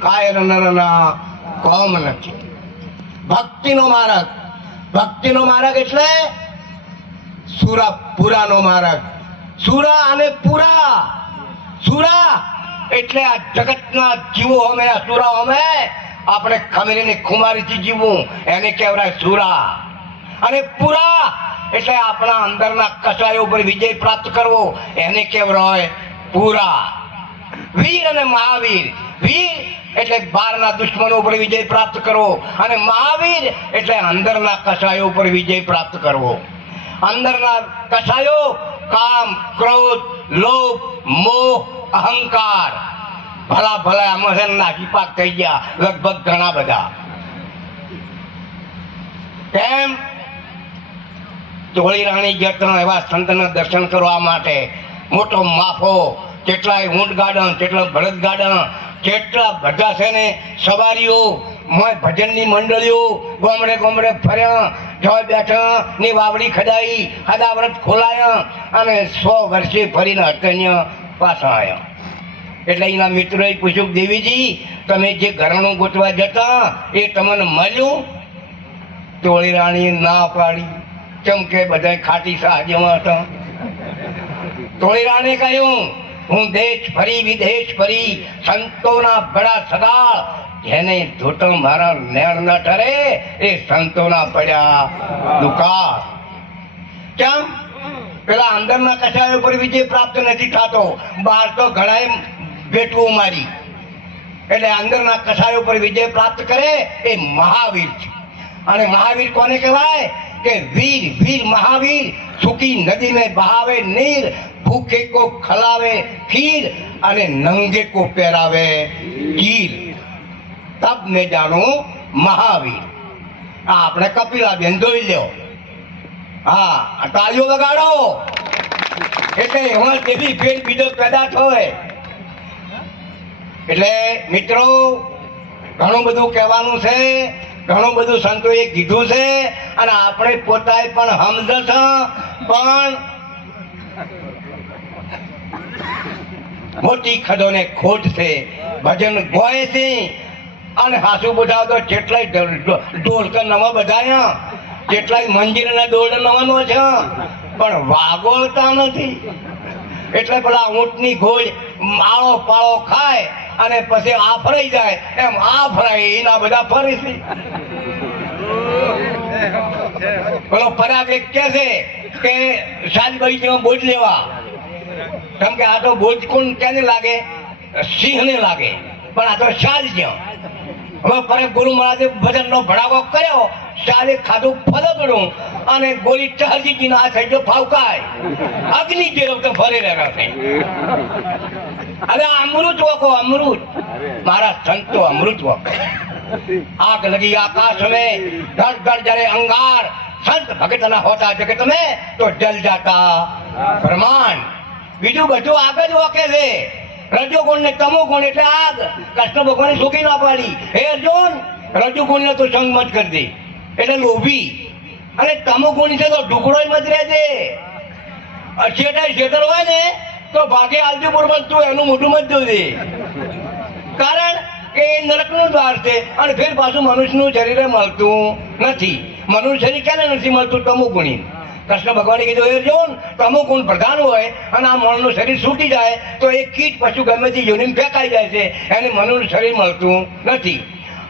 કાયર નરના કોમ નથી. ભક્તિનો માર્ગ. ભક્તિનો માર્ગ એટલે સુરા, પુરાનો માર્ગ. સુરા અને પુરા. સુરા એટલે આ જગતના જીવો અમે સુરા અમે આપણે ખમીરીની ખુમારીથી જીવવું. એને કહેવાય સુરા. અને પુરા એટલે આપણા અંદરના કસાયો ઉપર વિજય પ્રાપ્ત કરવો. એને કહેવાય પુરા. વીર અને મહાવીર. વીર એટલે બહારના દુશ્મનો ઉપર વિજય પ્રાપ્ત કરવો અને મહાવીર એટલે અંદરના કસાયો ઉપર વિજય પ્રાપ્ત કરવો. અંદરના કસાયો કામ, ક્રોધ, લોભ, મોહ, અહંકાર ભલા ભલા આમાં છે ને થઈ ગયા, લગભગ ઘણા બધા. કેમ? ચોળી રાણી જતન એવા સંતના દર્શન કરવા માટે મોટો માફો કેટલાય ઊંટ ગાર્ડન કેટલા ભરત ગાર્ડન કેટલા બધા છે ને સવારીઓ ભજનની મંડળીઓ, ગોમડે ગોમડે ફર્યા જોય બેઠા, ની વાવડી ખદાઈ હદાવ્રત ખોલાયા, અને સો વર્ષે ફરીને અતન્ય પાછા આવ્યા એટલે એના મિત્રોએ પૂછ્યું, દેવીજી, તમે જે ઘરણું ગોતવા જતા, એ તમને મળ્યું? ટોળી રાણીએ ના પાડી. કેમ કે બધા ખાટી સાહજમાં હતા. ટોળી રાણીએ કહ્યું હું દેશ ફરી વિદેશ ફરી સંતોના બડા સદા જેને ધૂટો મારા નેણ ન ઠરે, એ સંતોના પડ્યા દુકાળ. કેમ? પેલા અંદરના કસાયો પર વિજય પ્રાપ્ત નથી થતો. બહાર તો ઘણાય ભેટવું મારી. એટલે અંદરના કસાયો પર વિજય પ્રાપ્ત કરે એ મહાવીર છે. અને મહાવીર કોને કહેવાય? કે વીર વીર, મહાવીર, સુકી નદી મેં બહાવે નીર ભૂખે કો ખલાવે, ખીર અને નંગે કો પહેરાવે. કીર તબ ને જાણું મહાવીર. આ આપણે કપિલાબેન જોઈ લ્યો. હા તાળીઓ વગાડો. એટલે એમાં તેવી ફેર બીજો પેદા થાય એટલે મિત્રો, ઘણું બધું કહેવાનું છે, ઘણું બધું સંતોએ કીધું છે, અને આપણે પોતાએ પણ સમજ પણ મોટી ખદોને છે. ભજન ગોય છે. અને હાસુ બધા તો કેટલાય ઢોલ- ઢોલક નવા બધાયા. કેટલાય મંદિરના દોડ નવાનો છે. પણ વાગોળતા નથી. એટલે પેલા ઊંટની ગોળ આળો પાળો ખાય અને પછી આ ફરાઈ જાય. એમ આ ફરાય એના બધા ફરે છે. પેલો પરાગ એક કે છે કે શાલભાઈ જેવા બોજ લેવા. કેમ કે આ તો બોજ કોણ ક્યાંને લાગે? સિંહને લાગે. પણ આ તો શાલ જ્યાં હવે પરે ગુરુ મહારાજે ભજનનો ભણાવો કર્યો શાલે ખાધું ફલકડું અને ગોળી ચહરજીજી ના થઈ ગયો ફાવકાય, અગ્નિ જેરો તો ફરે રહ્યા છે હવે અમૃત વખો, અમૃત. મારા સંતો અમૃત વખો. આગ લગી આકાશ મેં ઘર ઘર જરે અંગાર, સંત ભગત ના હોતા જગત મેં તો જલ જાતા. પ્રમાણ બીજું બધું જ વકે છે. રજો ગુણ ને તમો ગુણ એટલે આગ. કૃષ્ણ ભગવાને સુખી ના પાડી. હે અર્જુન, રજો ગુણ ને તો સંગ મત કરી દે. એટલે લોભી. અને તમો ગુણ છે તો ઢુકડો મત રહે છે છેટા છેતર હોય ને, તો ભાગે આલતી પૂર્વક તું એનું મોઢું મત જોજે. કારણ કે એ નરકનું દ્વાર છે અને ફેર પાછું મનુષ્યનું શરીરે મળતું નથી. મનુષ્ય શરીર ક્યારે નથી મળતું તમો ગુણી? કૃષ્ણ ભગવાને કીધું, એ જો તો અમુક ગુણ પ્રધાન હોય અને આ મનનું શરીર છૂટી જાય, તો એ કીટ પશુ ગમે તે યોનિમ ફેંકાઈ જાય છે. એને મનનું શરીર મળતું નથી.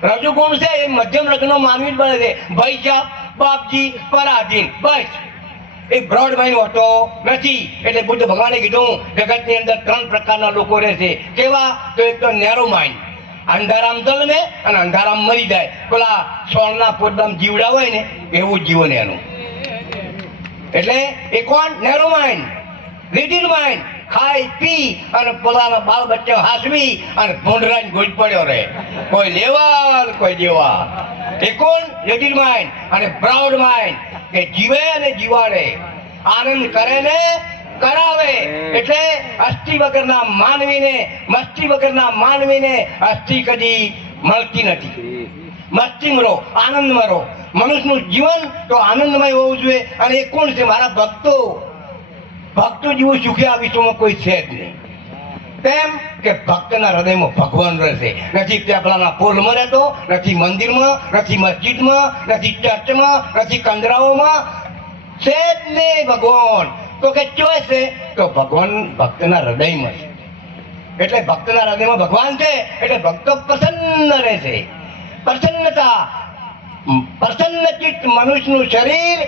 રજુગુણ છે, એ મધ્યમ રજનો માનવી જ બને છે. ભૈજા બાપજી, પરાધીન, બસ. એ બ્રોડ માઇન્ડ હોતો નથી. એટલે બુદ્ધ ભગવાને કીધું, જગતની અંદર ત્રણ પ્રકારના લોકો રહે છે. કેવા? તો એક તો નેરો માઇન્ડ અંધારામ જલમે અને અંધારામ મરી જાય. પેલા સોળના પોતામ જીવડા હોય ને, એવું જીવન એનું. એટલે એ કોણ નેરો માઇન્ડ લિટિલ માઇન્ડ ખાઈ પી અને પોતાના બાળ બચ્ચો હાસવી અને ભૂંડરાજ ગોજ પડ્યો રહે. કોઈ લેવા કોઈ દેવા. એ કોણ લિટિલ માઇન્ડ અને પ્રાઉડ માઇન્ડ કે જીવે અને જીવાડે. આનંદ કરે ને કરાવે. એટલે અસ્થિ વગરના માનવીને મસ્તી વગરના માનવીને અસ્થિ કદી મળતી નથી. મસ્તી મરો આનંદ મરો. મનુષ્યનું જીવન તો આનંદમય હોવું જોઈએ. અને એ કોણ છે? મારા ભક્તો. ભક્તો જેવું સુખી આ વિશ્વમાં કોઈ છે જ નહીં. તેમ કે ભક્તના હૃદયમાં ભગવાન રહેશે. નથી પેપલાના પોલમાં રહેતો, નથી મંદિરમાં, નથી મસ્જિદમાં, નથી ચર્ચમાં, નથી કંદરાઓમાં. છે જ નહીં ભગવાન. તો કે ચોય તો ભગવાન ભક્તના હૃદયમાં છે. એટલે ભક્તના હૃદયમાં ભગવાન છે. એટલે ભક્તો પ્રસન્ન રહેશે. પ્રસન્નતા. પ્રસન્ન ચિત્ત મનુષ્યનું શરીર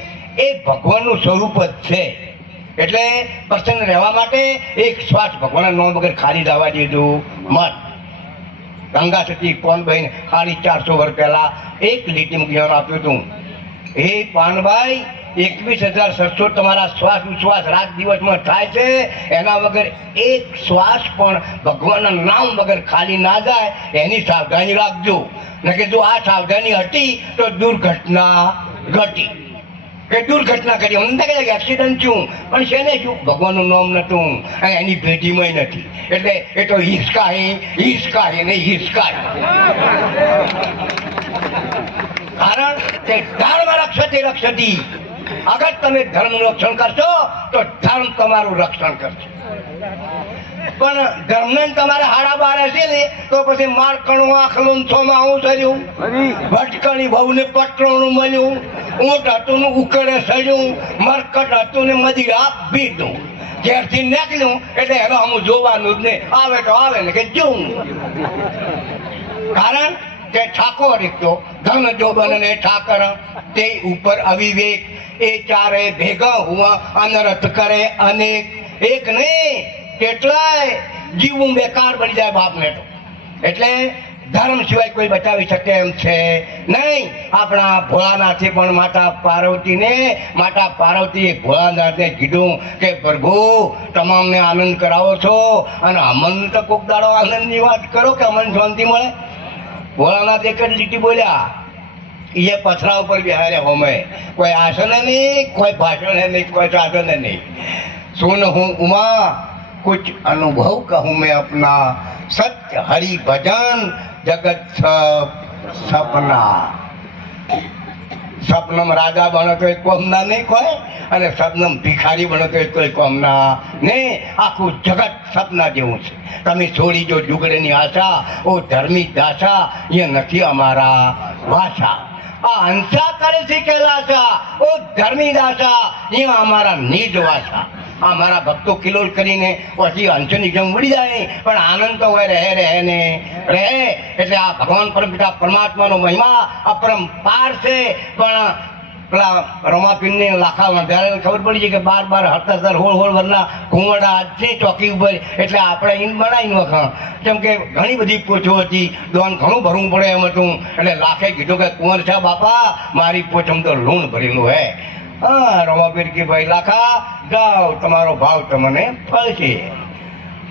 એ ભગવાનનું સ્વરૂપ જ છે. એટલે પ્રસન્ન રહેવા માટે એક શ્વાસ ભગવાનના નામ વગર ખાલી જવા દીધું. મત ગંગા સતી, કોણ બહેન? સાડી ચારસો વર્ષ પહેલા એક લીટીમાં જ્ઞાન આપ્યું હતું. હે પાનભાઈ, એકવીસ હજાર સત્સો તમારા શ્વાસ ઉશ્વાસ રાત દિવસમાં થાય છે. એના વગર એક શ્વાસ પણ ભગવાનના નામ વગર ખાલી ના જાય. એની સાવધાની રાખજો. ને કે જો આ સાવધાની હતી, તો દુર્ઘટના ઘટી. કે દુર્ઘટના કરી અમને કહે એક્સિડન્ટ છું પણ છે ને શું ભગવાનનું નામ નતું એની ભેટીમાં નથી. એટલે એ તો હિસકાય હિસકાય ને હિસકાય. કારણ કે ધર્મ રક્ષતે રક્ષતી. અગર તમે ધર્મનું રક્ષણ કરશો, તો ધર્મ તમારું રક્ષણ કરશે. પણ ધર્મને તમારે હાડા બાર હશે ને તો પછી મારકણું આખલું ને છોમાં હું થયું. ભટકણી બહુને પટકણું મળ્યું. ઊંટ હતું ને ઉકળે સડ્યું મરકટ હતું ને મદિરા પીધું ઘેરથી નીકળ્યું એટલે હવે હું જોવાનું જ નહીં. આવે તો આવે ને કે જોઉં કારણ કે ઠાકોર એક તો ધન જોબન ને ઠાકર તે ઉપર અવિવેક. એ ચારે ભેગા હુઆ અનરથ કરે અનેક. એક નહીં કેટલાય જીવવું બેકાર બની જાય બાપ તો એટલે ધર્મ સિવાય કોઈ બચાવી શકે એમ છે નહીં. આપણા ભોળાનાથે પણ માતા પાર્વતીને, માતા પાર્વતીએ ભોળાનાથને કીધું કે, પ્રભુ, તમામને આનંદ કરાવો છો અને અમન તો કોક દાડો આનંદની વાત કરો કે અમન શાંતિ મળે. ભોળાનાથ એક જ લીટી બોલ્યા એ પથરા ઉપર બેહાર્યા હોમે. કોઈ આસન નહીં, કોઈ ભાષણ નહીં, કોઈ સાધન નહીં. સુન હું ઉમા कुछ अनुभव कहूँ मैं अपना सत्य हरि भजन जगत सब सपना સપનમ રાજા બનો તો કોમના નહીં કોઈ અને સપનમ ભિખારી બનો તો કોઈ કોમના નહીં આખું જગત સપના જેવું છે તમે છોડી જો જુગડની આશા ઓ ધર્મી દાશા એ નથી અમારા ભાષા આ હંસા કરે છે કેલાશા ઓ ધર્મી દાશા એ અમારા નિજ ભાષા આ મારા ભક્તો કિલોલ કરીને પછી અંશની જેમ ઉડી જાય. પણ આનંદ તો હોય, રહે રહે ને. રહે. એટલે આ ભગવાન પરમપિતા પરમાત્માનો મહિમા અપરંપાર છે. પણ પેલા રમાપીરને લાખામાં ત્યારે ખબર પડી છે કે બાર બાર હડતા હડતા હોળ હોળ વરના ઘુમડા છે ચોકી ઉપર. એટલે આપણે ઈન બનાવીને વખા કેમ કે ઘણી બધી પોચો હતી. દોન ઘણું ભરવું પડે એમ હતું. એટલે લાખે કીધું કે કુંવર છે બાપા, મારી પોચમ તો લૂણ ભરેલું હે. હા રમાપીર કે ભાઈ લાખા, જાઓ, તમારો ભાવ તમને ફળશે.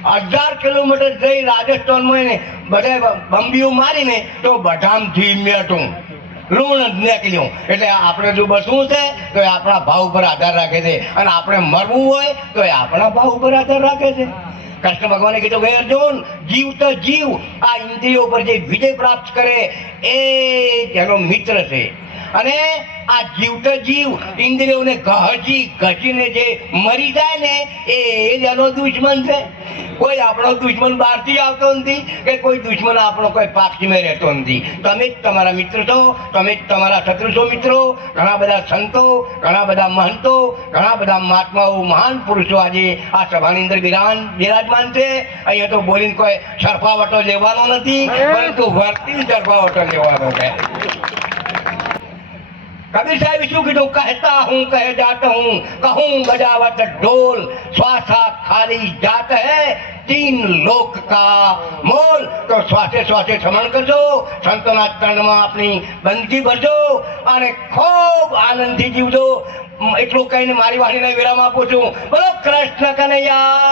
અઢાર કિલોમીટર જઈ રાજસ્થાનમાં બધા બંબીઓ મારીને તો બધામથી મેટું. ઋણ નીકળ્યું. એટલે આપણે જો બસવું છે? તો એ આપણા ભાવ ઉપર આધાર રાખે છે. અને આપણે મરવું હોય, તો એ આપણા ભાવ ઉપર આધાર રાખે છે. કૃષ્ણ ભગવાને કીધું ભાઈ અર્જુન જીવ તો જીવ. આ ઇન્દ્રિયો પર જે વિજય પ્રાપ્ત કરે, એ તેનો મિત્ર છે. અને આ જીવતો જીવ ઇન્દ્રિયોને ઘસી ઘસીને જે મરી જાય ને એ જ એનો દુશ્મન છે. કોઈ આપણો દુશ્મન બહારથી આવતો નથી કે કોઈ દુશ્મન આપણો કોઈ પાક્ષીમાં રહેતો નથી. તમે જ તમારા મિત્ર છો તમે જ તમારા શત્રુ છો મિત્રો. ઘણા બધા સંતો ઘણા બધા મહંતો ઘણા બધા મહાત્માઓ મહાન પુરુષો આજે આ સભાની અંદર બિરાન બિરાજમાન છે. અહીંયા તો બોલીને કોઈ સરફાવટો લેવાનો નથી પરંતુ વર્તી સરફાવટો લેવાનો છે. કબીર સાહેબ શું કીધું કહેતા હું કહે જાત હું કહું બજાવત ઢોલ શ્વાસા ખાલી જાત હે તીન લોક કા મોલ તો શ્વાસે શ્વાસે શ્રમણ કરજો સંતોના ચરણમાં આપણી બંદગી ભરજો અને ખૂબ આનંદથી જીવજો એટલું કહીને મારી વાણીને વિરામ આપું છું બોલો કૃષ્ણ કનૈયા